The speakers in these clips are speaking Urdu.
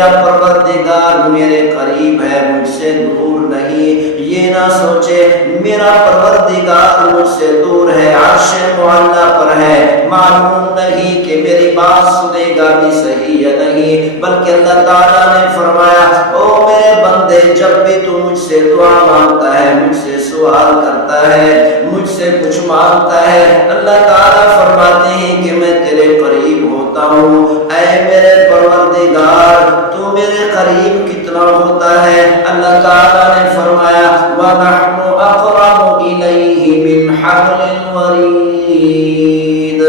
میرا پروردگار میرے قریب ہے، مجھ سے دور نہیں۔ یہ نہ سوچے میرا پروردگار مجھ سے دور ہے، عرش معلیٰ پر ہے، معلوم نہیں کہ میری بات سنے گا بھی صحیح یا نہیں، بلکہ اللہ تعالیٰ نے فرمایا او میرے بندے، جب بھی تو مجھ سے دعا مانگتا ہے، مجھ سے سوال کرتا ہے، مجھ سے کچھ مانگتا ہے، اللہ تعالیٰ فرماتے ہیں کہ میں تیرے قریب ہوتا ہوں۔ اے میرے پروردگار تو میرے قریب کتنا ہوتا ہے؟ اللہ تعالیٰ نے فرمایا وَنَحْنُ أَقْرَبُ إِلَيْهِ مِنْ حَبْلِ الْوَرِيدِ،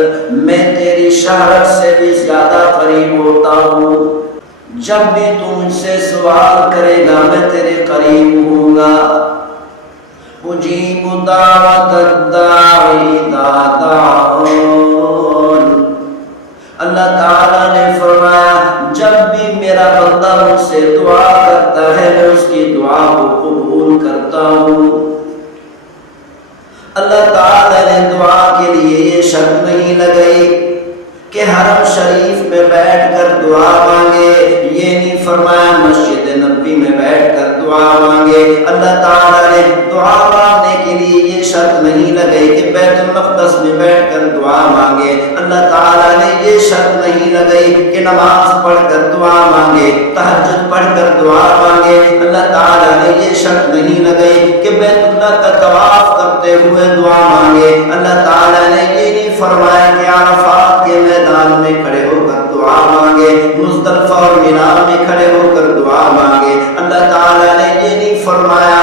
میں تیری شہرت سے بھی زیادہ قریب ہوتا ہوں۔ جب بھی تو مجھ سے سوال کرے گا میں تیرے قریب ہوں گا۔ اجیب دعوت الداعی اذا دعان، اللہ تعالیٰ نے فرمایا جب بھی میرا بندہ مجھ سے دعا کرتا ہے میں اس کی دعا کو قبول کرتا ہوں۔ اللہ تعالیٰ نے دعا کے لیے یہ شرط نہیں لگائی کہ حرم شریف میں بیٹھ کر دعا مانگے، یہ نہیں فرمایا مسجد نبوی میں بیٹھ کر دعا مانگے۔ اللہ تعالیٰ نے دعا مانگنے کے لیے یہ شرط نہیں لگائی کہ بیت المقدس میں بیٹھ کر دعا مانگے۔ اللہ تعالیٰ نے یہ شرط نہیں لگائی کہ نماز پڑھ کر دعا مانگے، تہجد پڑھ کر دعا مانگے۔ اللہ تعالیٰ نے یہ شرط نہیں لگائی کہ بیت اللہ کا طواف کرتے ہوئے دعا مانگے۔ اللہ تعالیٰ نے یہ نہیں فرمایا کہ عرفات کے میدان میں کھڑے ہو کر دعا مانگے، مزدلفہ اور مینا میں کھڑے ہو کر دعا مانگے۔ اللہ تعالیٰ نے یہ نہیں فرمایا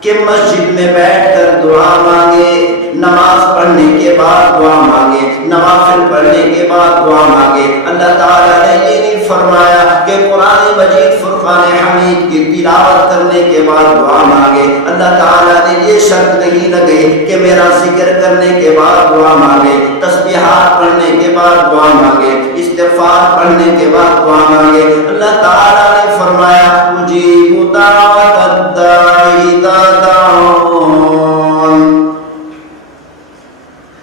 کہ مسجد میں بیٹھ کر دعا مانگے، نماز پڑھنے کے بعد دعا مانگے، نوافل پڑھنے کے بعد دعا مانگے۔ اللہ تعالیٰ نے یہ نہیں فرمایا کہ قرآن مجید فرقان حمید کی تلاوت کرنے کے بعد دعا مانگے۔ اللہ تعالیٰ نے یہ شرط نہیں لگائی کہ میرا ذکر کرنے کے بعد دعا مانگے، تسبیحات پڑھنے کے بعد دعا مانگے، استغفار پڑھنے کے بعد دعا مانگے۔ اللہ تعالیٰ نے فرمایا اجیب دعوت الداعی اذا دعان،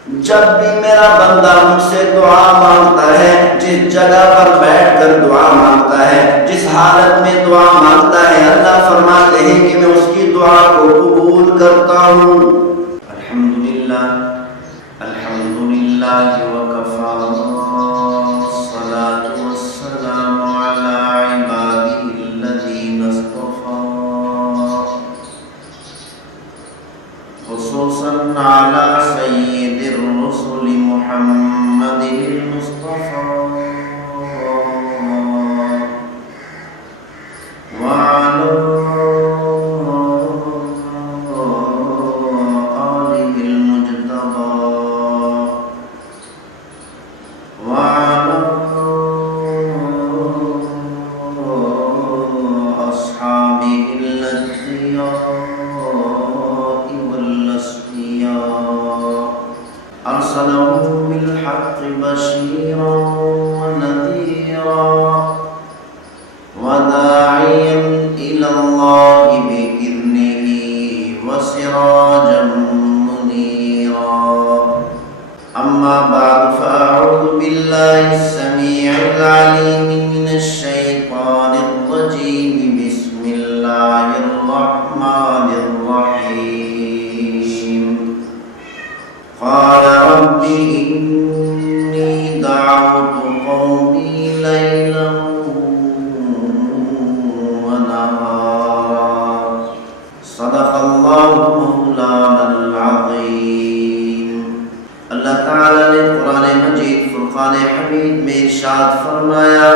جب بھی میرا بندہ مجھ سے دعا مانگتا ہے، جس جگہ پر بیٹھ کر دعا مانگتا ہے، جس حالت میں دعا مانگتا ہے، اللہ فرماتے ہیں کہ میں اس کی دعا کو قبول کرتا ہوں۔ الحمدللہ الحمدللہ وکفا والصلاة والسلام علی عباده الذین اصطفى، خصوصا علی سید الرسل محمد المصطفى وعلى آلہ المجتبى وعلى أصحابه الأتقياء والأصفياء، أرسله بالحق بشيرا ونذيرا وداعيا إلى الله بإذنه وسراجا منيرا۔ أما بعد فأعوذ بالله السميع العليم من الشيطان الرجيم، بسم الله الرحمن الرحيم۔ قال رب إني دعوت قومي ليلا ونهارا، صدق الله مولانا العظيم۔ اللہ تعالیٰ نے قرآن مجید فرقان حمید میں ارشاد فرمایا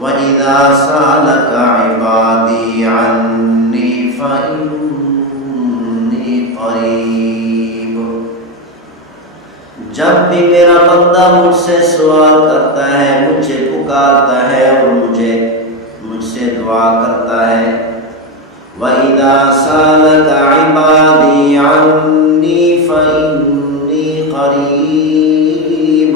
وَإِذَا سَأَلَكَ عِبَادِي عَنِّي فَإِنِّي قَرِيبٌ، جب بھی میرا بندہ مجھ سے سوال کرتا ہے، مجھے پکارتا ہے اور مجھ سے دعا کرتا ہے۔ وَإِذَا سَأَلَكَ عِبَادِي عَنِّي فَإِنِّي قَرِيبٌ،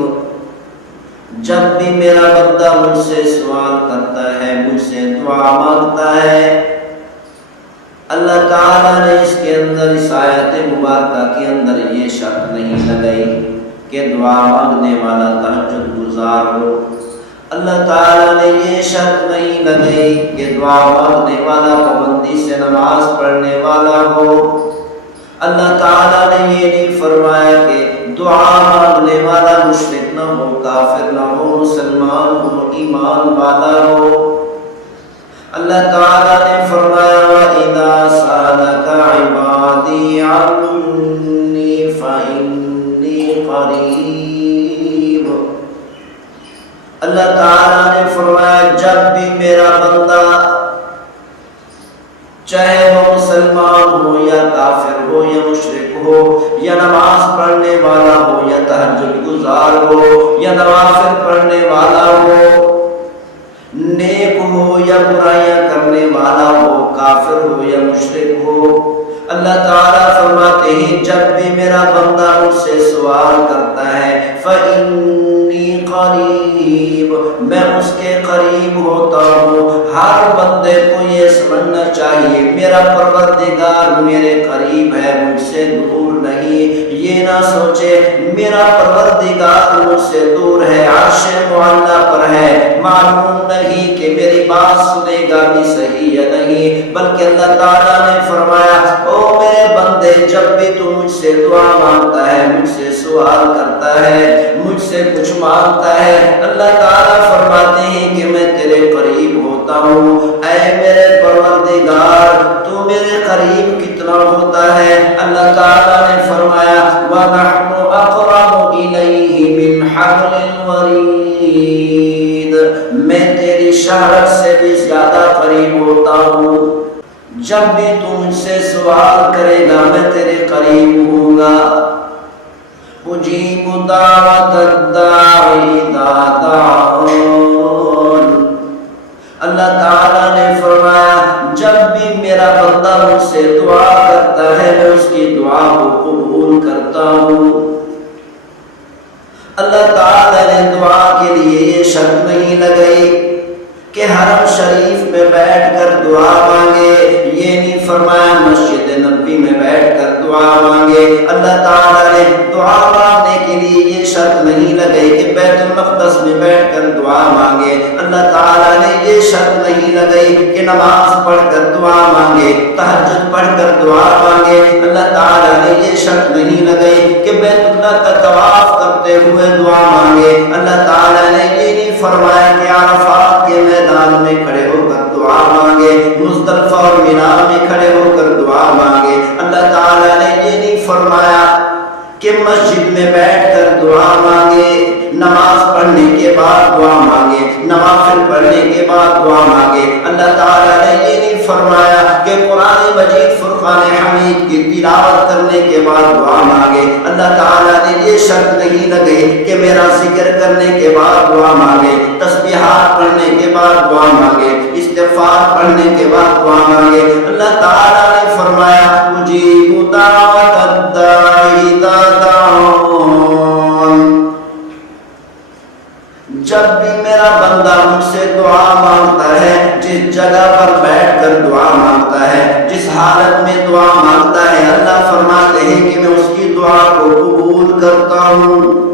جب بھی میرا بندہ مجھ سے سوال کرتا ہے، مجھ سے دعا مانگتا ہے۔ اللہ تعالیٰ نے اس کے اندر، اس آیت مبارکہ کے اندر یہ شرط نہیں لگائی کہ دعا مانگنے والا تہجد گزار ہو، اللہ تعالیٰ نے یہ شرط نہیں لگائی کہ دعا مانگنے والا پابندی سے نماز پڑھنے والا ہو۔ اللہ تعالیٰ نے یہ نہیں فرمایا کہ دعا مانگنے والا مشرک نہ ہو، کافر نہ ہو، مسلمان ہو، ایمان والا ہو۔ اللہ تعالیٰ نے فرمایا وَإِذَا سَأَلَكَ عِبَادِي عَنِّي فَإِنِّي قَرِيبٌ۔ اللہ تعالیٰ نے فرمایا جب بھی میرا بندہ چاہے وہ مسلمان ہو یا کافر ہو یا مشرک ہو یا نماز پڑھنے والا ہو یا تہجد گزار ہو یا نوافل پڑھنے والا ہو، نیک ہو یا برائیاں کرنے والا ہو، کافر ہو یا مشرک ہو، اللہ تعالیٰ فرماتے ہیں جب بھی میرا بندہ مجھ سے سوال کرتا ہے فَإِنِّي قَرِيبٌ، میں اس کے قریب ہوتا ہوں۔ ہر بندے کو یہ سمجھنا چاہیے میرا پروردگار میرے قریب ہے، مجھ سے دور نہیں۔ یہ نہ سوچے میرا پروردگار مجھ سے دور ہے، عرش معلیٰ پر ہے، معلوم نہیں کہ میری بات سنے گا بھی صحیح یا نہیں، بلکہ اللہ تعالیٰ نے فرمایا او میرے بندے جب بھی تو مجھ سے دعا مانگتا ہے، مجھ سے سوال کرتا ہے، مجھ سے کچھ مانگتا ہے، اللہ تعالیٰ فرماتے ہیں کہ میں تیرے قریب ہوتا ہوں۔ اے میرے پروردگار تو میرے قریب کتنا ہوتا ہے؟ اللہ تعالیٰ نے فرمایا وَنَحْنُ أَقْرَبُ إِلَيْهِ مِنْ حَبْلِ الْوَرِيدِ، میں تیری شہرت سے بھی زیادہ قریب ہوتا ہوں۔ جب بھی تو مجھ سے سوال کرے گا میں تیرے قریب ہوں گا۔ اجیب دعوت الداعی اذا دعان، اللہ تعالیٰ نے فرمایا جب بھی میرا بندہ مجھ سے دعا کرتا ہے میں اس کی دعا کو قبول کرتا ہوں۔ اللہ تعالیٰ نے دعا کے لیے یہ شرط نہیں لگائی کہ حرم شریف میں بیٹھ کر دعا مانگے، یہ نہیں فرمایا مسجد نبوی میں بیٹھ کر دعا مانگے۔ اللہ تعالیٰ نے دعا مانگنے کے لیے یہ شرط نہیں لگائی کہ بیت المقدس میں بیٹھ کر دعا مانگے۔ اللہ تعالیٰ نے یہ شرط نہیں لگائی کہ نماز پڑھ کر دعا مانگے، تہجد پڑھ کر دعا مانگے۔ اللہ تعالیٰ نے یہ شرط نہیں لگائی کہ بیت اللہ کا طواف کرتے ہوئے دعا مانگے۔ اللہ تعالیٰ نے یہ نہیں فرمایا کہ عرفات کے میدان میں کھڑے ہو کر دعا مانگے، مزدلفہ اور مینا میں کھڑے ہو کر دعا مانگے۔ اللہ تعالیٰ نے یہ نہیں فرمایا کہ مسجد میں بیٹھ کر دعا مانگے، نماز پڑھنے کے بعد دعا مانگے، نوافل پڑھنے کے بعد دعا مانگے۔ اللہ تعالیٰ نے یہ نہیں فرمایا کہ قرآن مجید فرقان حمید کی تلاوت کرنے کے بعد دعا مانگے۔ اللہ تعالیٰ نے یہ شرط نہیں لگائی کہ میرا ذکر کرنے کے بعد دعا مانگے، تسبیحات پڑھنے کے بعد دعا مانگے، استغفار پڑھنے کے بعد دعا مانگے۔ اللہ تعالیٰ نے فرمایا اجیب دعوت الداعی اذا دعان، جب بھی میرا بندہ مجھ سے دعا مانگتا ہے، جس جگہ پر بیٹھ کر دعا مانگتا ہے، جس حالت میں دعا مانگتا ہے، اللہ فرماتے ہیں کہ میں اس کی دعا کو قبول کرتا ہوں۔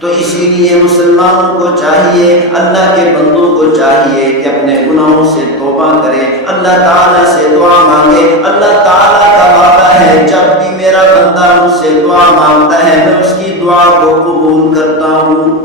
تو اسی لیے مسلمانوں کو چاہیے، اللہ کے بندوں کو چاہیے کہ اپنے گناہوں سے توبہ کرے، اللہ تعالیٰ سے دعا مانگے۔ اللہ تعالیٰ کا وعدہ ہے جب بھی میرا بندہ مجھ سے دعا مانگتا ہے میں اس کی دعا کو قبول کرتا ہوں۔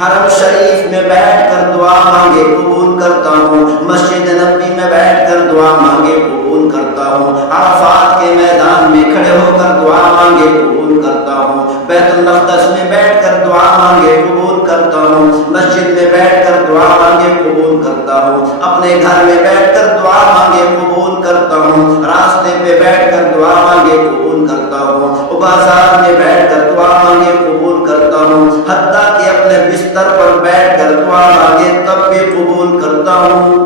حرم شریف میں بیٹھ کر دعا مانگے قبول کرتا ہوں، مسجد نبوی میں بیٹھ کر دعا مانگے قبول کرتا ہوں، عرفات کے میدان میں کھڑے ہو کر دعا مانگے قبول کرتا ہوں، بیت المقدس میں بیٹھ کر دعا مانگے قبول کرتا ہوں، مسجد میں بیٹھ کر دعا مانگے قبول کرتا ہوں، اپنے گھر میں بیٹھ کر دعا مانگے قبول کرتا ہوں، راستے پہ بیٹھ کر دعا مانگے قبول کرتا ہوں، بازار میں بیٹھ کر دعا مانگے قبول کرتا ہوں، حتیٰ کہ اپنے بستر پر بیٹھ کر دعا مانگے تب بھی قبول کرتا ہوں۔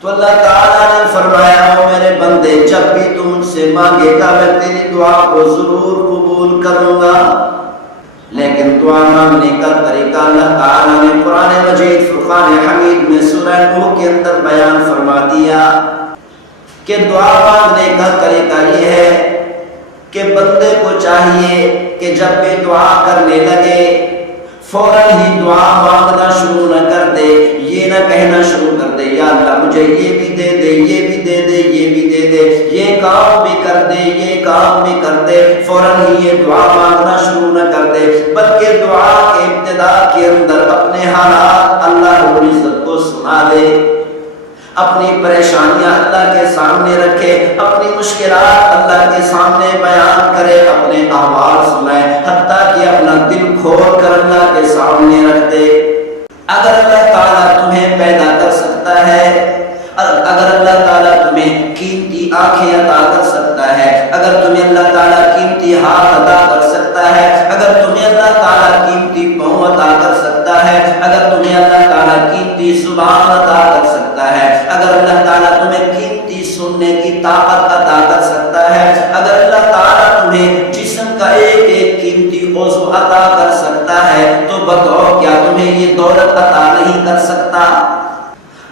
تو اللہ تعالیٰ نے فرمایا او میرے بندے جب بھی تم مجھ سے مانگے گا میں تیری دعا کو ضرور قبول کروں گا۔ لیکن دعا مانگنے کا طریقہ اللہ تعالیٰ نے قرآن مجید فرقان حمید میں سورہ نوح کے اندر بیان فرما دیا کہ دعا مانگنے کا طریقہ یہ ہے کہ بندے کو چاہیے کہ جب بھی دعا کرنے لگے فوراً ہی دعا مانگنا شروع نہ کر دے، یہ نہ کہنا شروع کر دے یا اللہ مجھے یہ بھی دے دے، یہ بھی دے دے، یہ بھی دے دے، یہ کام بھی کر دے، یہ کام بھی کر دے، فوراً ہی یہ دعا مانگنا شروع نہ کر دے، بلکہ دعا کے ابتدا کے اندر اپنے حالات اللہ رب العزت کو سنا دے، اپنی پریشانیاں اللہ کے سامنے رکھے، اپنی مشکلات اللہ کے سامنے بیان کرے، اپنے احوال سنائے، حتیٰ کہ اپنا دل کھول کر اللہ کے سامنے رکھ دے۔ اگر اللہ تعالیٰ تمہیں پیدا کر سکتا ہے، اگر اللہ تعالیٰ تمہیں قیمتی آنکھیں عطا کر سکتا ہے، اگر تمہیں اللہ تعالیٰ قیمتی ہاتھ عطا کر سکتا ہے، اگر تمہیں اللہ تعالیٰ قیمتی پاؤں عطا کر سکتا ہے، اگر تمہیں اللہ تعالیٰ قیمتی زبان عطا کر سکتا ہے، اگر اللہ تعالیٰ تمہیں قیمتی سننے کی طاقت عطا کر سکتا ہے، اگر اللہ تعالیٰ تمہیں جسم کا ایک ایک قیمتی عضو عطا کر سکتا ہے، تو بتاؤ کیا تمہیں یہ دولت عطا نہیں کر سکتا؟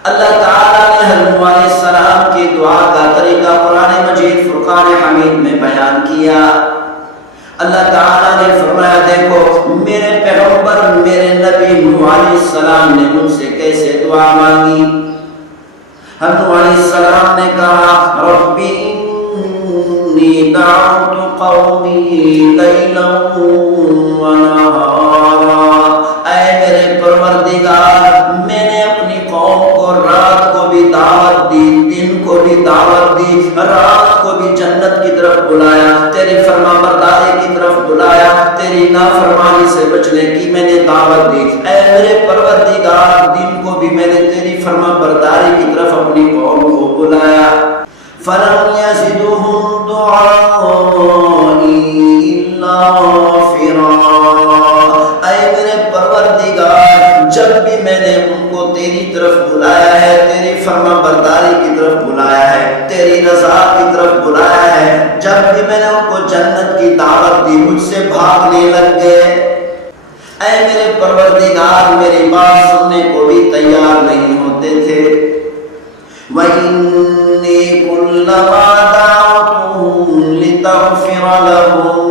اللہ تعالیٰ نے حضرت علیہ السلام کی دعا کا طریقہ قرآن مجید فرقان حمید میں بیان کیا۔ اللہ تعالیٰ نے فرمایا دیکھو میرے پیغمبر میرے نبی نوح علیہ السلام نے مجھ سے کیسے دعا مانگی۔ حضرت علیہ السلام نے کہا ربی انی دعوت قومی لیلا ونہارا، اے میرے پروردگار میں نے اپنی قوم کو رات کو بھی دعوت دی، دن کو بھی دعوت دی، رات کو بھی جنت کی طرف بلایا، تیری فرما برداری کی طرف بلایا، تیری نافرمانی سے بچنے کی میں نے دعوت دی۔ اے میرے پروردگار دن کو بھی میں نے تیری فرما برداری کی طرف اپنی قوم کو بلایا۔ فَلَمْ يَزِدْهُمْ دُعَائِي إِلَّا فِرَارًا، اے میرے پروردگار جب بھی میں نے ان کو تیری طرف بلایا ہے، تیری فرما برداری کی طرف بلایا ہے، تیری رضا کی طرف بلایا ہے، جب بھی میں نے ان کو جنت کی دعوت دی مجھ سے بھاگنے لگ گئے۔ اے میرے پروردگار میری بات سننے کو بھی تیار نہیں ہوتے تھے۔ وَإِنِّي كُلَّمَا دَعَوْتُهُمْ لِتَغْفِرَ لَهُمْ،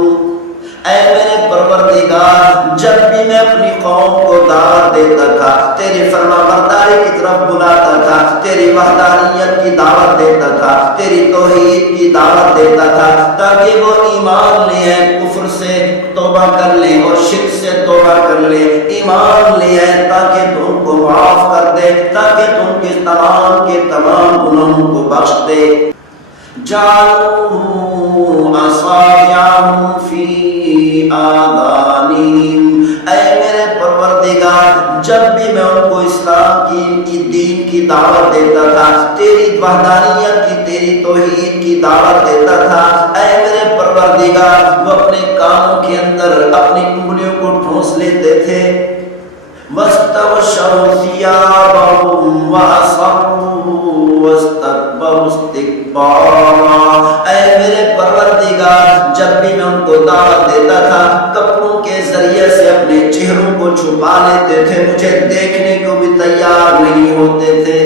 اے میرے پروردگار جب بھی میں اپنی قوم کو دعوت دیتا تھا، تیری فرما برداری کی طرف بلاتا تھا، تیری وحدانیت کی دعوت دیتا تھا، تیری توحید کی دعوت دیتا تھا، تاکہ وہ ایمان لے آئے، کفر سے توبہ کر لیں اور شرک سے توبہ کر لیں، ایمان لے آئے تاکہ تو ان کو معاف کر دے، تاکہ تو ان کے تمام گناہوں کو بخش دے۔ جعلوا اصابعهم في آذانهم، اے میرے پروردگار جب بھی میں ان کو اسلام کی دین کی دعوت دیتا تھا، تیری وحدانیت کی تیری توحید کی دعوت دیتا تھا، اے میرے پروردگار وہ اپنے کانوں کے اندر اپنی انگلیوں کو ٹھونس لیتے تھے۔ واستغشوا ثيابهم وأصروا واستكبروا استكبارا، اے میرے پروردگار جب بھی میں ان کو دعوت دیتا تھا کپڑوں کے ذریعے سے اپنے چہروں کو چھپا لیتے تھے، مجھے دیکھنے کو بھی تیار نہیں ہوتے تھے۔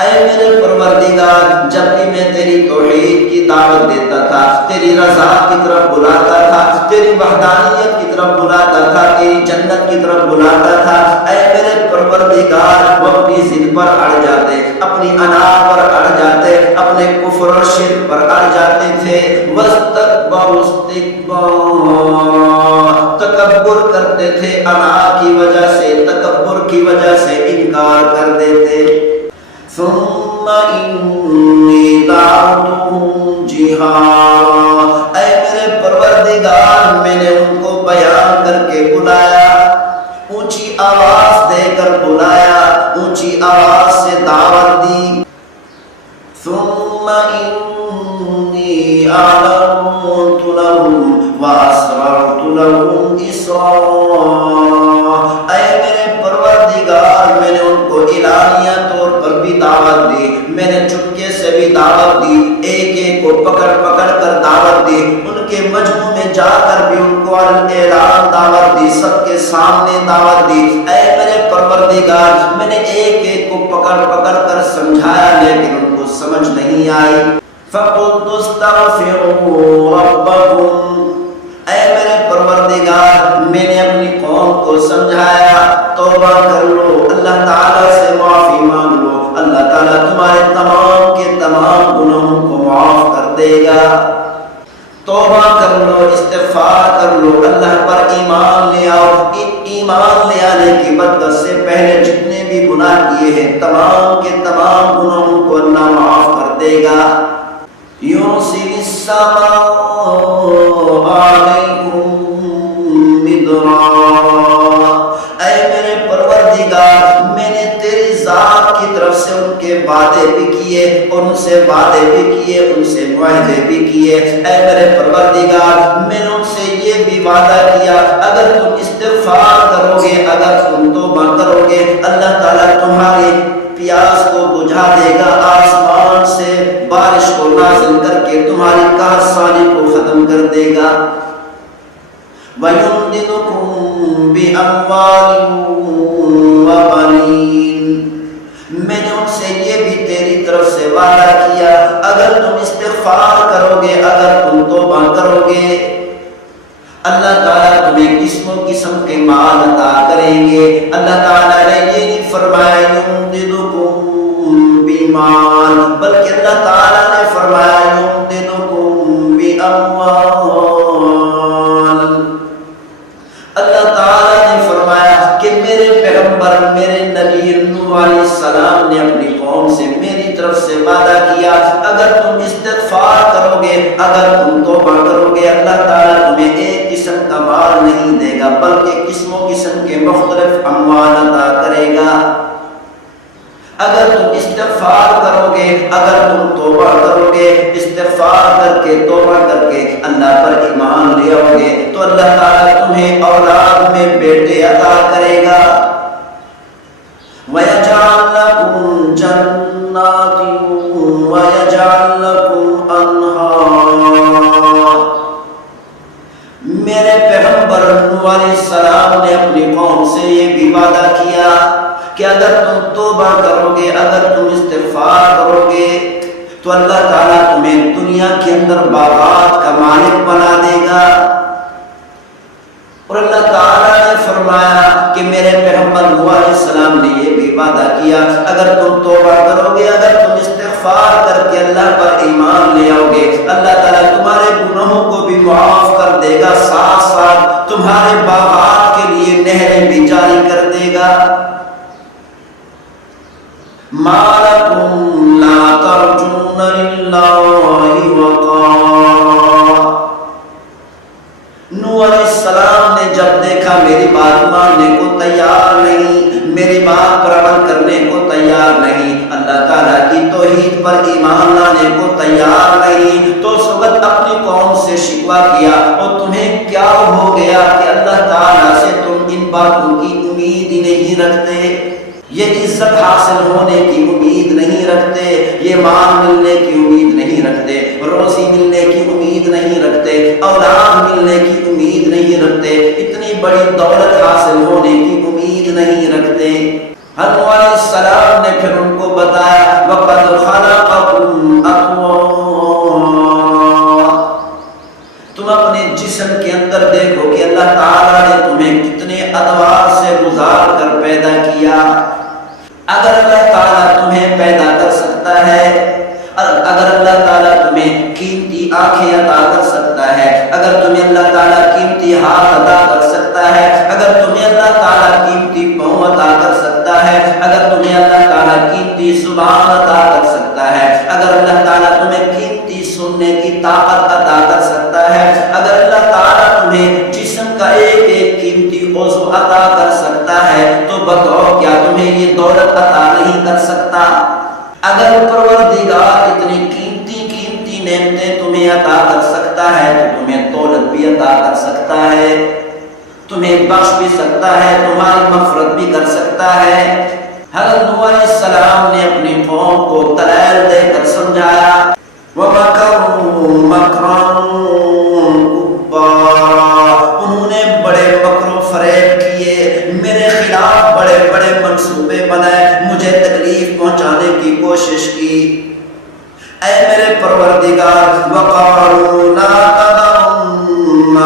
اے میرے پروردگار جب بھی میں تیری توحید کی دعوت دیتا تھا، تیری رضا کی طرف بلاتا تھا، تیری وحدانیت کی طرف بلاتا تھا، تیری جنت کی طرف بلاتا تھا، اے میرے پروردگار وہ اپنی ضد پر اڑ جاتے، اپنی انا پر اڑ جاتے، اپنے کفر و شرک پر اڑ جاتے تھے۔ واستکبروا استکبارا، تکبر کرتے تھے، انا کی وجہ سے تکبر کی وجہ سے انکار کر دیتے۔ ثم انی دعوتهم جہارا، اے میرے پروردگار میں نے ان کو بیان کر کے بلایا، اونچی آواز دے کر بلایا، اونچی آواز سے دعوت دی۔ ثم انی اعلنت لهم واسررت لهم اسرارا، اے میرے پروردگار میں نے ان کو اعلانیہ طور پر بھی دعوت دی، میں نے چپکے سے بھی دعوت دی، ایک ایک کو پکڑ پکڑ کر دعوت دی، ان کے مجمع میں جا کر بھی ان کو اعلان دعوت دی، سب کے سامنے دعوت دی۔ اے میرے پروردگار میں نے ایک ایک کو پکڑ پکڑ کر سمجھایا لیکن ان کو سمجھ نہیں آئی۔ فَقُلْتُ اسْتَغْفِرُوا رَبَّكُمْ، اے میرے پروردگار میں نے اپنی قوم کو سمجھایا، توبہ کر لو، اللہ تعالیٰ سے معافی مانگ لو، اللہ تعالیٰ تمہارے تمام کے تمام گناہوں کو معاف کر دے گا۔ توبہ کر لو، استغفار کر لو، اللہ پر ایمان لے آؤ۔ ایمان لے آنے کی برکت سے پہلے جتنے بھی گناہ کیے ہیں تمام کے تمام گناہوں کو اللہ معاف کر دے گا۔ یرسل السماء علیکم مدرارا، اے میرے پروردگار میں نے تیری ذات کی طرف سے ان کے وعدے بھی کیے، ان سے وعدے بھی کیے، ان سے معاہدے بھی کیے۔ اے میرے پروردگار میں نے ان سے یہ بھی وعدہ کیا، اگر تم استغفار کرو گے، اگر تم توبہ کرو گے، اللہ تعالیٰ تمہاری پیاس کو بجھا دے گا، آسمان سے بارش کو نازل کر کے تمہاری قحط کو ختم کر دے گا۔ وَيُمْدِدُكُمْ بِأَمْوَالٍ وَبَنِينَ، میں نے ان سے یہ بھی تیری طرف سے وعدہ کیا، اگر تم استغفار کرو گے، اگر تم توبہ کرو گے، اللہ تعالیٰ تمہیں قسم و قسم کے مال عطا کریں گے۔ اللہ تعالیٰ نے یہ نہیں فرمایا یمددکم بمال، بلکہ اللہ تعالیٰ نے فرمایا یمددکم باموال۔ اللہ تعالیٰ نے فرمایا کہ میرے پیغمبر میرے نبی نوح علیہ السلام نے اپنی قوم سے میری طرف سے وعدہ کیا، اگر تم استغفار کرو گے، اگر تم توبہ کرو گے، اللہ تعالیٰ تمہیں ایک قسم کا مال نہیں دے گا بلکہ قسم و قسم کے مختلف اموال عطا کرے گا۔ اگر تم استغفار کرو گے، اگر تم توبہ کرو گے، استغفار کر کے توبہ کر کے اللہ پر ایمان لے آؤ گے تو اللہ تعالیٰ تمہیں اولاد میں بیٹے عطا کرے گا۔ وَيَجْعَلْ لَكُمْ جَنَّاتٍ وَيَجْعَلْ لَكُمْ أَنْهَارًا، میرے پیغمبر نوح علیہ السلام نے اپنی قوم سے یہ بھی وعدہ کیا کہ اگر تم توبہ کرو گے، اگر تم استغفار کرو گے تو اللہ تعالیٰ تمہیں دنیا کے اندر باغات کا مالک بنا دے گا۔ اور اللہ تعالیٰ نے فرمایا کہ میرے پیغمبر نوح علیہ السلام نے یہ بھی وعدہ کیا، اگر تم توبہ کرو گے، اگر تم استغفار کر کے اللہ پر ایمان لے آؤ گے، اللہ تعالیٰ تمہارے گناہوں کو بھی معاف کر دے گا، ساتھ ساتھ تمہارے باغات کے لیے نہریں بھی جاری کر دے گا۔ مَا لَكُمْ لَا تَرْجُونَ لِلَّهِ وَقَارًا، نوح علیہ السلام نے جب دیکھا میری بات ماننے کو تیار نہیں، میری بات پر عمل کرنے کو تیار نہیں، اللہ تعالیٰ کی توحید پر ایمان لانے کو تیار نہیں، تو اس وقت اپنی قوم سے شکوہ کیا، اور تمہیں کیا ہو گیا کہ اللہ تعالیٰ سے تم ان باتوں کی امید ہی نہیں رکھتے، یہ عزت حاصل ہونے کی امید نہیں رکھتے، یہ مال ملنے کی امید نہیں رکھتے، روزی ملنے کی امید نہیں رکھتے، اولاد ملنے کی امید نہیں رکھتے، اتنی بڑی دولت حاصل ہونے کی امید نہیں رکھتے۔ حضرت نوح علیہ السلام نے پھر ان کو بتایا وَقَدْ خَلَقَكُمْ أَطْوَارًا، تم اپنے جسم کے اندر دیکھو کہ اللہ تعالیٰ نے تمہیں کتنے ادوار سے گزار کر پیدا کیا۔ اگر اللہ تعالیٰ تمہیں پیدا کر سکتا ہے، اگر اللہ تعالیٰ تمہیں قیمتی آنکھیں عطا کر سکتا ہے، اگر تمہیں اللہ تعالیٰ قیمتی ہاتھ عطا کر سکتا ہے، اگر تمہیں اللہ تعالیٰ قیمتی پاؤں عطا کر سکتا ہے، اگر تمہیں اللہ تعالیٰ قیمتی زبان عطا کر سکتا ہے، اگر اللہ تعالیٰ تمہیں قیمتی سننے کی طاقت عطا کر سکتا ہے، اگر اللہ تعالیٰ تمہیں جسم کا ایک ایک قیمتی عضو عطا کر سکتا ہے، تو بتاؤ کیا تمہیں یہ دولت عطا نہیں کر سکتا؟ اگر پروردگار اتنی قیمتی نعمتیں تمہیں عطا کر سکتا ہے تو تمہیں دولت بھی عطا کر سکتا ہے، تمہیں بخش بھی سکتا ہے، تمہاری مغفرت بھی کر سکتا ہے۔ حضرت نوح علیہ السلام نے اپنی قوم کو دلائل دے کر سمجھایا، وَمَكَرُوا مَكْرًا كُبَّارًا، انہوں نے بڑے مکر و فریب کیے، میرے خلاف بڑے بڑے منصوبے بنائے، مجھے تکلیف پہنچانے کی کوشش کی۔ اے میرے پروردگار، وَقَالُوا لَا تَذَرُنَّ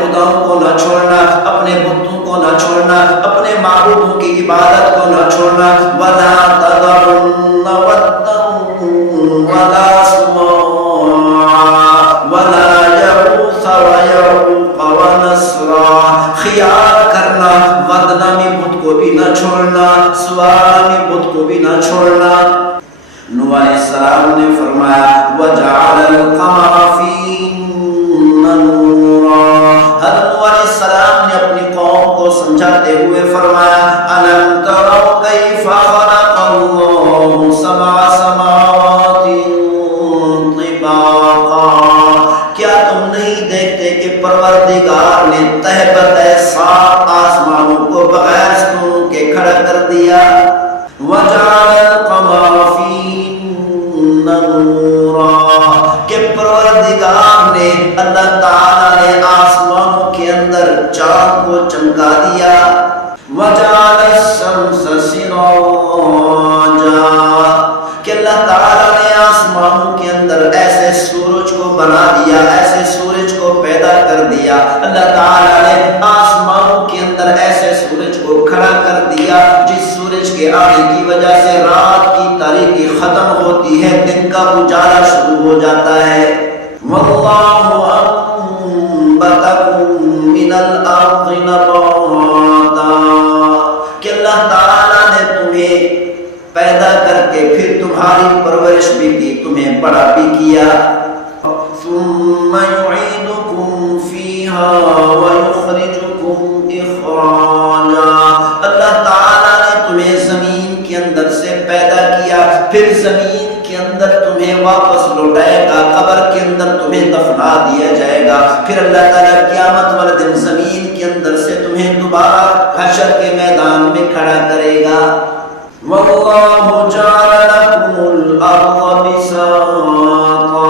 خداؤں کو نہ چھوڑنا، اپنے بتوں کو نہ چھوڑنا، اپنے معبودوں کی عبادت کو نہ چھوڑنا. وَلَا تَذَرُنَّ وَدًّا وَلَا سُوَاعًا وَلَا يَغُوثَ وَيَعُوقَ وَنَسْرًا. خیال کرنا، ود نامی بت کو بھی نہ چھوڑنا، سوا نامی بت کو بھی نہ چھوڑنا. نوح علیہ السلام نے فرمایا وَجَعَلَ الْقَمَرَ فِيهِنَّ نُورًا. حضرت نوح علیہ السلام نے اپنی قوم کو سمجھاتے ہوئے فرمایا أَلَمْ تَرَوْا كَيْفَ خَلَقَ اللَّهُ سَبْعَ سَمَاوَاتٍ طِبَاقًا. کیا تم نہیں دیکھتے کہ پروردگار نے تہ بتہ 7 آسمانوں کو بغیر ستونوں کے کھڑا کر دیا. وَجَعَلَ الْقَمَرَ فِيهِنَّ نُورًا. کہ پروردگار نے اللہ تعالیٰ نے آسمانوں کے اندر چاند کو چمکا دیا. وَجَعَلَ الشَّمْسَ سِرَاجًا. کہ اللہ تعالیٰ نے آسمانوں کے اندر ایسے سورج کو بنا دیا، ایسے سورج کو پیدا کر دیا. اللہ تعالیٰ نے آسمانوں کے اندر ایسے سورج کو کھڑا کر دیا جس سورج کے آنے کی وجہ سے رات کی تاریکی ختم ہوتی ہے، دن کا اجالا شروع ہو جاتا ہے. وَاللَّهُ أَنبَتَكُم مِّنَ الْأَرْضِ نَبَاتًا. کہ اللہ تعالیٰ نے تمہیں پیدا کر کے پھر تمہاری پرورش بھی کی، تمہیں بڑا بھی کیا. ثُمَّ يُعِيدُكُمْ فِيهَا وَيُخْرِجُكُمْ إِخْرَاجًا. اللہ تعالیٰ نے تمہیں زمین کے اندر سے پیدا کیا، پھر زمین کے اندر تمہیں واپس لوٹائے گا، قبر کے اندر تمہیں دفنا دیا جائے گا. پھر اللہ تعالیٰ قیامت والے دن زمین کے اندر سے تمہیں دوبارہ حشر کے میدان میں کھڑا کرے گا. وَاللَّهُ جَعَلَ لَكُمُ الْأَرْضَ بِسَاطًا.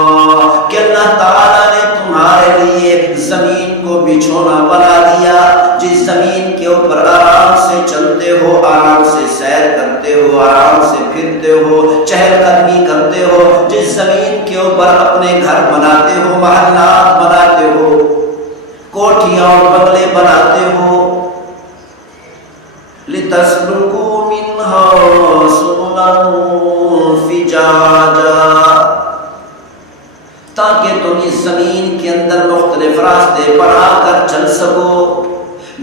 کہ اللہ تعالیٰ نے تمہارے لیے زمین کو بچھونا بنا دیا، جس زمین کے اوپر آرام سے چلتے ہو، آرام سے سیر کرتے ہو، آرام سے پھرتے ہو، چہل قدمی کرتے ہو، جس زمین کے اوپر اپنے گھر بناتے ہو، محلات بناتے ہو، کوٹھیاں اور بنگلے بناتے ہو. لِتَسْلُكُوا مِنْهَا سُبُلًا فِجَاجًا. تاکہ تم اس زمین کے اندر مختلف راستے بنا کر چل سکو.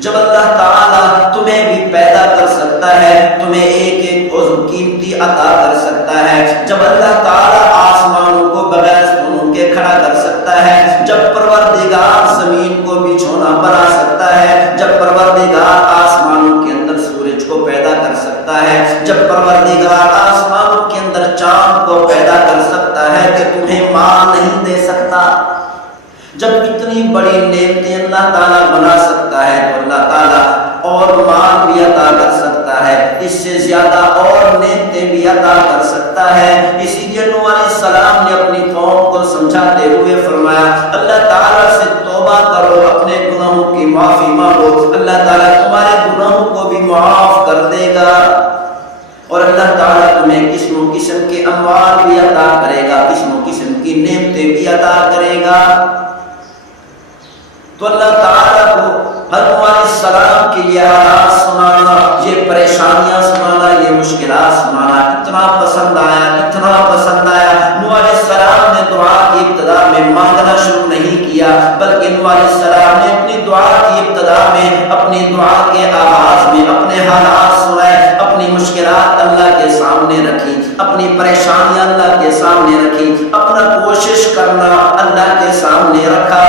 جب اللہ تعالیٰ تمہیں بھی پیدا کر سکتا ہے، تمہیں ایک ایک عضو قیمتی عطا کر سکتا ہے، جب اللہ تعالیٰ آسمانوں کو بغیر ستونوں کے کھڑا کر سکتا ہے، جب پروردگار زمین کو بچھونا بنا سکتا ہے، جب پروردگار آسمانوں کے اندر سورج کو پیدا کر سکتا ہے، جب پروردگار آسمانوں کے اندر چاند کو پیدا کر سکتا ہے کہ تمہیں مال نہیں دے سکتا، جب اتنی بڑی نعمتیں اللہ تعالیٰ بنا سکتا ہے تو اللہ تعالیٰ اور مال بھی عطا کر سکتا ہے، اس سے زیادہ اور نعمتیں بھی عطا کر سکتا ہے. اسی لیے نوح علیہ السلام نے اپنی قوم کو سمجھاتے ہوئے فرمایا اللہ تعالیٰ سے توبہ کرو، اپنے گناہوں کی معافی مانگو، اللہ تعالیٰ تمہارے گناہوں کو بھی معاف کر دے گا اور اللہ تعالیٰ تمہیں قسم و قسم کے اموال بھی عطا کرے گا، قسم و قسم کی نعمتیں بھی عطا کرے گا. تو اللہ تعالیٰ کو حضرت علیہ السلام کے یہ حالات سنانا، یہ پریشانیاں سنانا، یہ مشکلات سنانا اتنا پسند آیا، اتنا پسند آیا. نوح علیہ السلام نے دعا کی ابتدا میں مانگنا شروع نہیں کیا، بلکہ نوح علیہ السلام نے اپنی دعا کی ابتدا میں، اپنی دعا کے آغاز میں اپنے حالات سنائے، اپنی مشکلات اللہ کے سامنے رکھی، اپنی پریشانیاں اللہ کے سامنے رکھی، اپنا کوشش کرنا اللہ کے سامنے رکھا.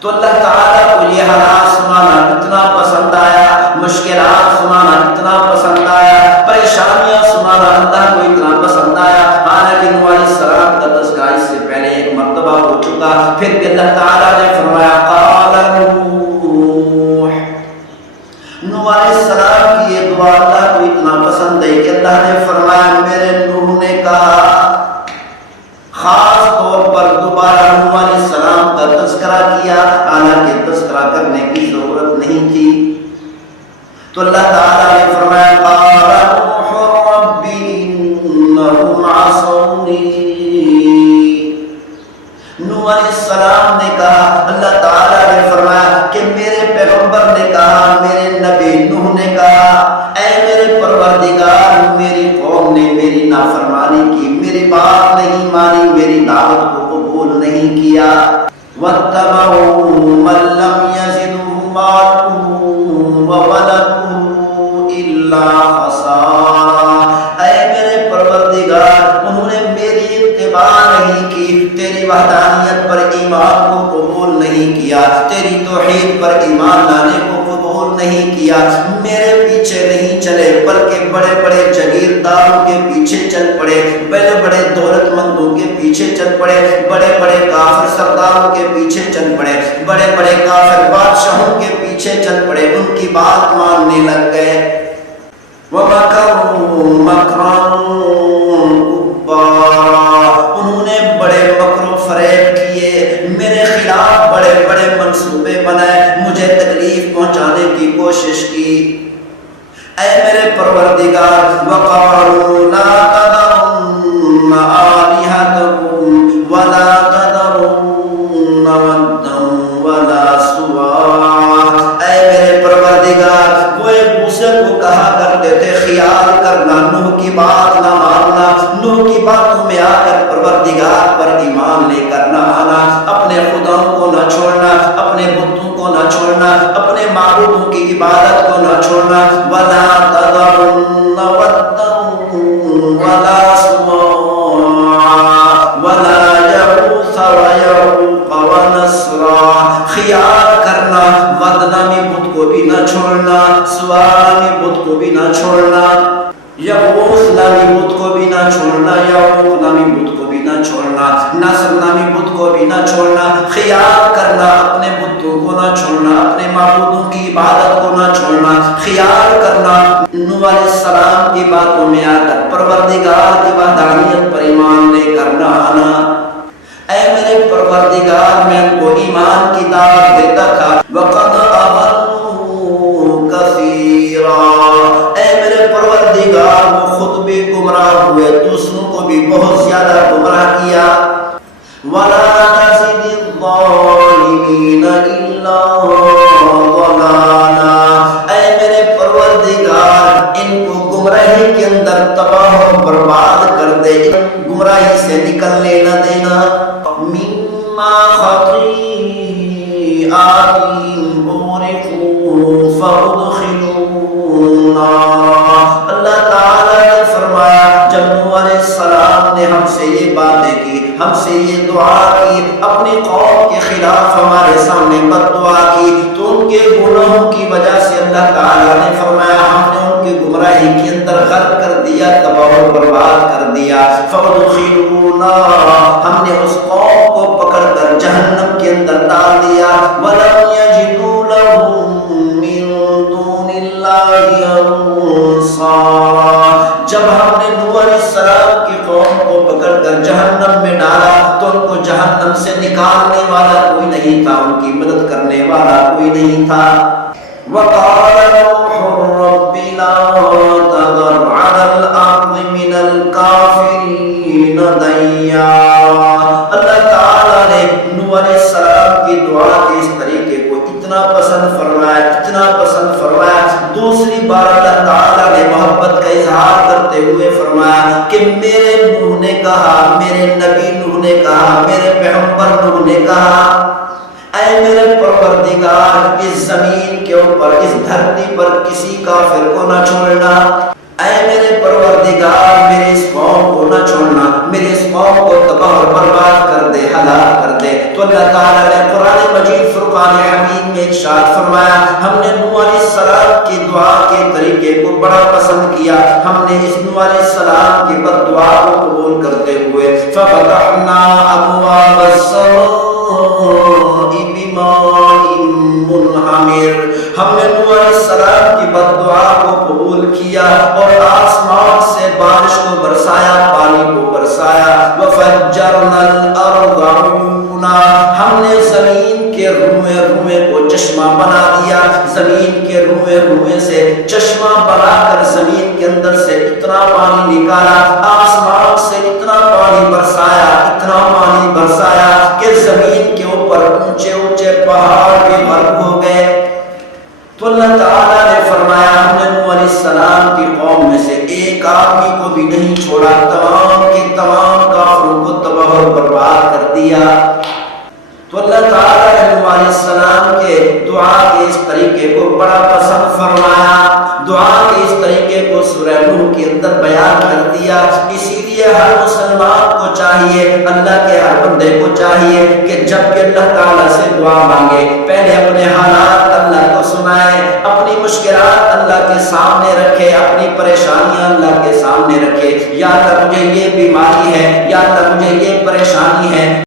تو اللہ تعالیٰ کو یہ حالات سنانا اتنا پسند آیا، مشکلات سنانا اتنا پسند آیا، پریشانیاں سنانا اللہ کو اتنا پسند آیا. حالانکہ نوح علیہ السلام کا تذکرہ اس سے پہلے ایک مرتبہ ہو چکا. پھر بھی اللہ تعالیٰ نے فرمایا قال نوح علیہ السلام کی یہ دعا اللہ کو اتنا پسند ہے کہ اللہ نے فرمایا میرے نوح نے کہا. خاص طور پر دوبارہ نوح علیہ السلام کا تذکرہ کیا، حالانکہ تذکرہ کرنے کی ضرورت نہیں تھی. تو اللہ تعالیٰ نے فرمایا قال نوح رب انہم عصونی. نوح علیہ السلام نے کہا، اللہ تعالیٰ نے فرمایا تیری توحید پر ایمان لانے کو قبول نہیں کیا، میرے پیچھے نہیں چلے بلکہ بڑے بڑے جگیرداروں کے پیچھے چل پڑے، بڑے بڑے دولت مندوں کے پیچھے چل پڑے، بڑے بڑے کافر سرداروں کے پیچھے چل پڑے، بڑے بڑے کافر بادشاہوں کے پیچھے چل پڑے، ان کی بات ماننے لگ گئے۔ وَمَكَرُوا مَكْرًا كُبَّارًا، انہوں نے بڑے مکر و فریب کیے، میرے خلاف بڑے بڑے منصوبے بنائے، مجھے تکلیف پہنچانے کی کوشش کی۔ اے میرے پروردگار، وَقَالُوا لَا تَذَرُنَّ آلِهَتَكُمْ وَلَا تَذَرُنَّ وَدًّا وَلَا سُوَاعًا، اے میرے پروردگار، وہ ایک دوسرے کو کہا کرتے تھے خیال کرنا، نوح کی بات نہ ماننا، نوح کی باتوں میں آ کر پروردگار پر ایمان لے کر نہ آنا، اپنے خداؤں کو نہ چھوڑنا، اپنے بتوں کو نہ چھوڑنا، اپنے معبودوں کی عبادت کو نہ چھوڑنا۔ وَلَا تَذَرُنَّ وَدًّا وَلَا سُوَاعًا وَلَا يَغُوثَ وَيَعُوقَ وَنَسْرًا، خیال کرنا، ود نامی بت کو بھی نہ چھوڑنا، سوا نامی بت کو بھی نہ چھوڑنا، یغوث نامی بت کو بھی نہ چھوڑنا، یعوق نامی بت کو بھی نہ چھوڑنا، نصر نامی بت کو بھی نہ چھوڑنا، خیال کرنا، اپنے بتوں کو نہ چھوڑنا، اپنے معبودوں کی عبادت کو نہ چھوڑنا، خیال کرنا، نوح علیہ السلام کی باتوں میں آ کر پروردگار کی وحدانیت پر ایمان لے کر نہ آنا۔ اے میرے پروردگار، میں ان کو ایمان کی دعوت دیتا تھا، وَقَدْ أَضَلُّوا كَثِيرًا، اے میرے پروردگار، وہ خود بھی گمراہ ہوئے، دوسروں کو بھی بہت زیادہ گمراہ کیا۔ وَلَا تَزِدِ الظَّالِمِينَ إِلَّا ضَلَالًا، اے میرے پروردگار، ان کو گمراہی کے اندر تباہ و برباد کر دے، گمراہی سے نکلنے نہ دینا۔ مِمَّا خَطِيئَاتِهِمْ أُغْرِقُوا فَأُدْخِلُوا النَّارَ، اللہ تعالیٰ نے فرمایا جب نوح علیہ السلام نے ہم سے یہ باتیں کی، ہم سے یہ دعا کی، اپنی قوم کے خلاف ہمارے سامنے بد دعا کی، تو ان کے گناہوں کی وجہ سے اللہ تعالیٰ نے فرمایا ہم نے ان کی گمراہی کے اندر غرق کر دیا، تباہ و برباد کر دیا۔ فَأُدْخِلُوا النَّارَ، ہم نے اس قوم کو پکڑ کر جہنم کے اندر ڈال دیا۔ وَلَمْ يَجِدُوا لَهُم مِّن دُونِ اللَّهِ أَنصَارًا، جب ہم نے نوح علیہ السلام کی قوم کو پکڑ کر جہنم میں ڈالا تو ان کو جہنم سے نکالنے والا کوئی نہیں تھا، ان کی مدد کرنے والا کوئی نہیں تھا۔ وَقَالَ نُوحٌ رَبِّ لَا تَذَرْ عَلَى الْأَرْضِ مِنَ الْكَافِرِينَ دَيَّارًا، اللہ تعالیٰ نے نوح علیہ السلام کی دعا کے اس طریقے کو اتنا پسند فرمایا، اتنا پسند فرمایا، دوسری بار اللہ تعالیٰ نے محبت کا اظہار کرتے ہوئے فرمایا کہ میرے نوح نے کہا، میرے نبی نوح نے کہا، میرے پیغمبر نوح نے کہا، اے میرے پروردگار، اس زمین کے اوپر، اس دھرتی پر کسی کافر کو نہ چھوڑنا، اے میرے پروردگار، میرے اس قوم کو نہ چھوڑنا، میرے اس قوم کو تباہ و برباد کر دے، ہلاک کر دے۔ تو اللہ تعالیٰ نے قرآن مجید فرقان حمید میں ارشاد فرمایا ہم نے نوح علیہ السلام کی دعا کے طریقے کو بڑا پسند کیا، ہم نے اس نوح علیہ السلام کی بد دعا کو قبول کرتے ہوئے فَفَتَحْنَا أَبْوَابَ السَّمَاءِ بِمَاءٍ مُنْهَمِرٍ، ہم نے نوح علیہ السلام کی بد دعا کو قبول کیا اور آسمان سے بارش کو برسایا، پانی کو برسایا۔ وَفَجَّرْنَا الْأَرْضَ عُيُونًا، ہم نے زمین کے روئیں روئیں کو چشمہ بنا دیا، زمین کے روئیں روئیں سے چشمہ بنا کر زمین کے اندر سے اتنا پانی نکالا، آسمان سے اتنا پانی برسایا، اتنا پانی برسایا کہ زمین کے اوپر اونچے اونچے پہاڑ بھی غرق ہو گئے۔ تو اللہ تعالیٰ نے فرمایا ہم نے نوح علیہ السلام کی قوم میں سے ایک آدمی کو بھی نہیں چھوڑا، تمام کے تمام کافروں کو تباہ و برباد کر دیا۔ تو اللہ تعالیٰ نے نوح علیہ السلام کے دعا کے اس طریقے کو بڑا پسند فرمایا، دعا کے اس طریقے کو سورہ نوح کے اندر بیان کر دیا۔ اسی لیے ہر مسلمان کو چاہیے، اللہ کے ہر بندے کو چاہیے کہ جب کہ اللہ تعالیٰ سے دعا مانگے پہلے اپنے حالات اللہ کو سنائے، اپنی مشکلات اللہ کے سامنے رکھے، اپنی پریشانیاں اللہ کے سامنے رکھے۔ یا اللہ مجھے یہ بیماری ہے، یا اللہ مجھے یہ پریشانی ہے،